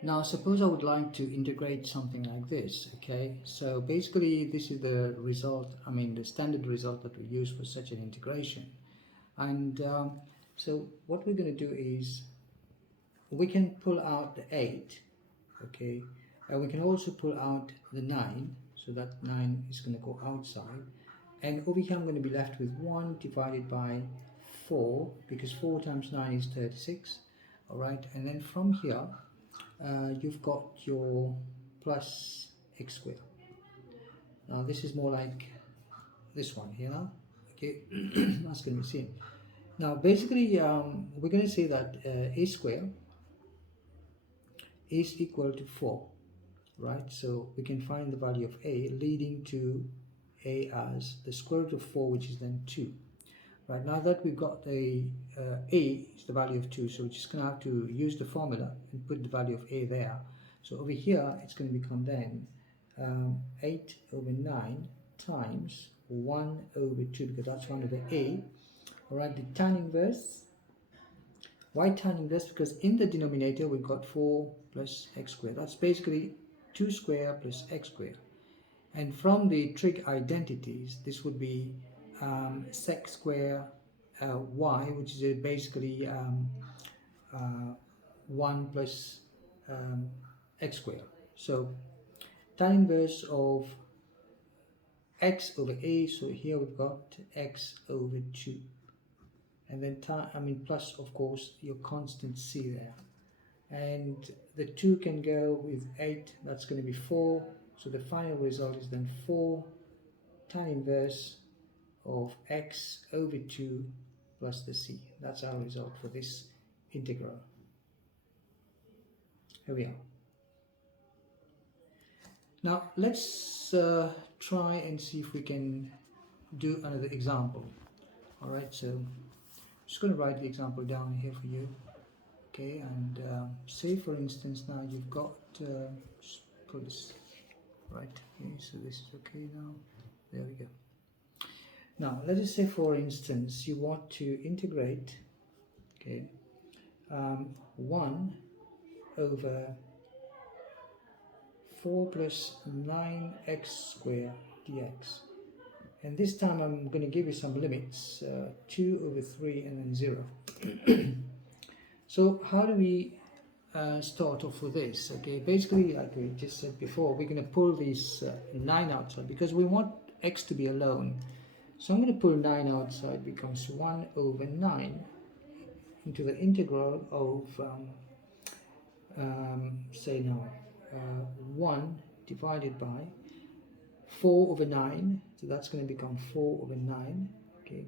Now suppose I would like to integrate something like this, okay? So basically this is the result, I mean the standard result that we use for such an integration. And so what we're going to do is we can pull out the 8, okay? And we can also pull out the 9, so that 9 is going to go outside. And over here I'm going to be left with 1 divided by 4, because 4 times 9 is 36, alright? And then from here you've got your plus x squared. Now this is more like this one here now, okay? That's going to be seen. Now basically we're going to say that a squared is equal to 4, right? So we can find the value of a, leading to a as the square root of 4, which is then 2. Right, now that we've got a is the value of 2, so we're just going to have to use the formula and put the value of a there. So over here it's going to become then 8 over 9 times 1 over 2, because that's 1 over a. Alright, the tan inverse. Why tan inverse? Because in the denominator we've got 4 plus x squared. That's basically 2 squared plus x squared. And from the trig identities, this would be sec square y, which is basically 1 plus x squared. So tan inverse of x over a, so here we've got x over 2. And then plus of course your constant c there. And the 2 can go with 8, that's going to be 4. So the final result is then 4 tan inverse of x over 2 plus the c. That's our result for this integral. Here we are. Now let's try and see if we can do another example. Alright, so I'm just going to write the example down here for you. Okay, and say for instance now you've got, just put this right, okay, so this is okay now, there we go. Now let us say for instance you want to integrate, okay, 1 over 4 plus 9x squared dx, and this time I'm going to give you some limits, 2 over 3 and then 0. So how do we start off with this? Okay, basically like we just said before, we're going to pull these 9 outside because we want x to be alone. So I'm going to pull 9 outside, becomes 1 over 9 into the integral of say now 1 divided by 4 over 9, so that's going to become 4 over 9, okay,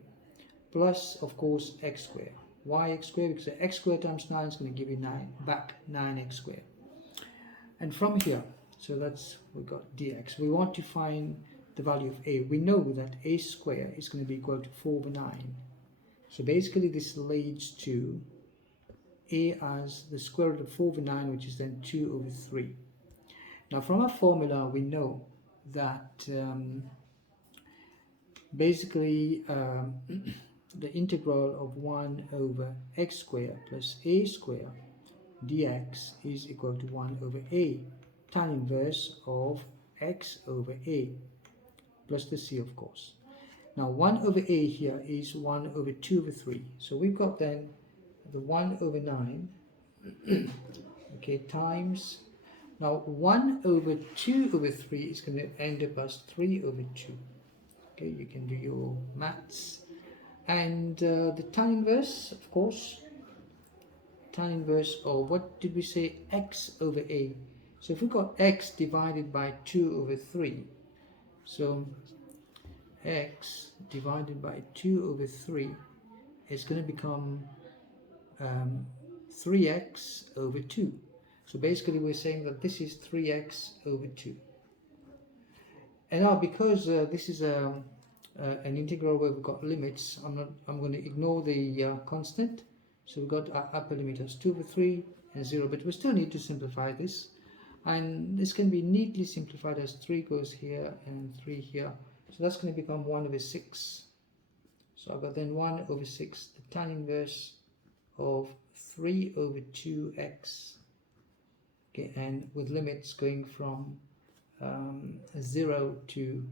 plus of course x squared. Why x squared? Because x squared times 9 is going to give you 9 back 9x squared. And from here, so that's, we've got dx. We want to find the value of a. We know that a squared is going to be equal to 4 over 9. So basically this leads to a as the square root of 4 over 9, which is then 2 over 3. Now from our formula we know that basically the integral of 1 over x squared plus a squared dx is equal to 1 over a tan inverse of x over a plus the c of course. Now 1 over a here is 1 over 2 over 3. So we've got then the 1 over 9 okay, times, now 1 over 2 over 3 is going to end up as 3 over 2. Okay, you can do your maths. And the tan inverse, of course, tan inverse of, what did we say, x over a. So if we've got x divided by 2 over 3, so x divided by 2 over 3 is going to become 3x over 2. So basically we're saying that this is 3x over 2. And now because this is an integral where we've got limits, I'm going to ignore the constant. So we've got our upper limit as 2 over 3 and 0, but we still need to simplify this. And this can be neatly simplified as 3 goes here and 3 here. So that's going to become 1 over 6. So I've got then 1 over 6, the tan inverse of 3 over 2x Okay, and with limits going from 0 to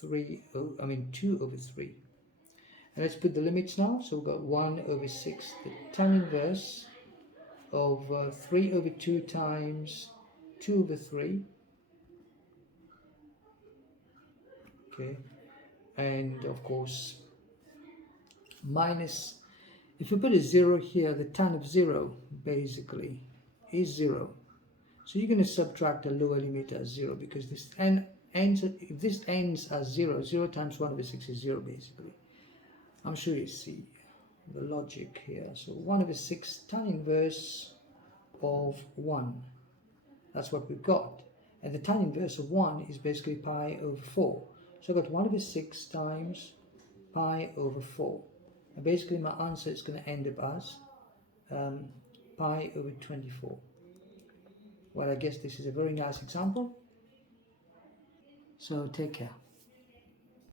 2 over 3. And let's put the limits now. So we've got 1 over 6, the tan inverse of 3 over 2 times 2 over 3. Okay, and of course minus, if you put a 0 here, the tan of 0 basically is 0. So you're going to subtract the lower limit as 0, because this ends, if this ends as 0, 0 times 1 over 6 is 0 basically. I'm sure you see the logic here. So 1 over 6 tan inverse of 1. That's what we've got. And the tan inverse of 1 is basically pi over 4. So I've got 1 over 6 times pi over 4. And basically my answer is going to end up as pi over 24. Well, I guess this is a very nice example. So take care.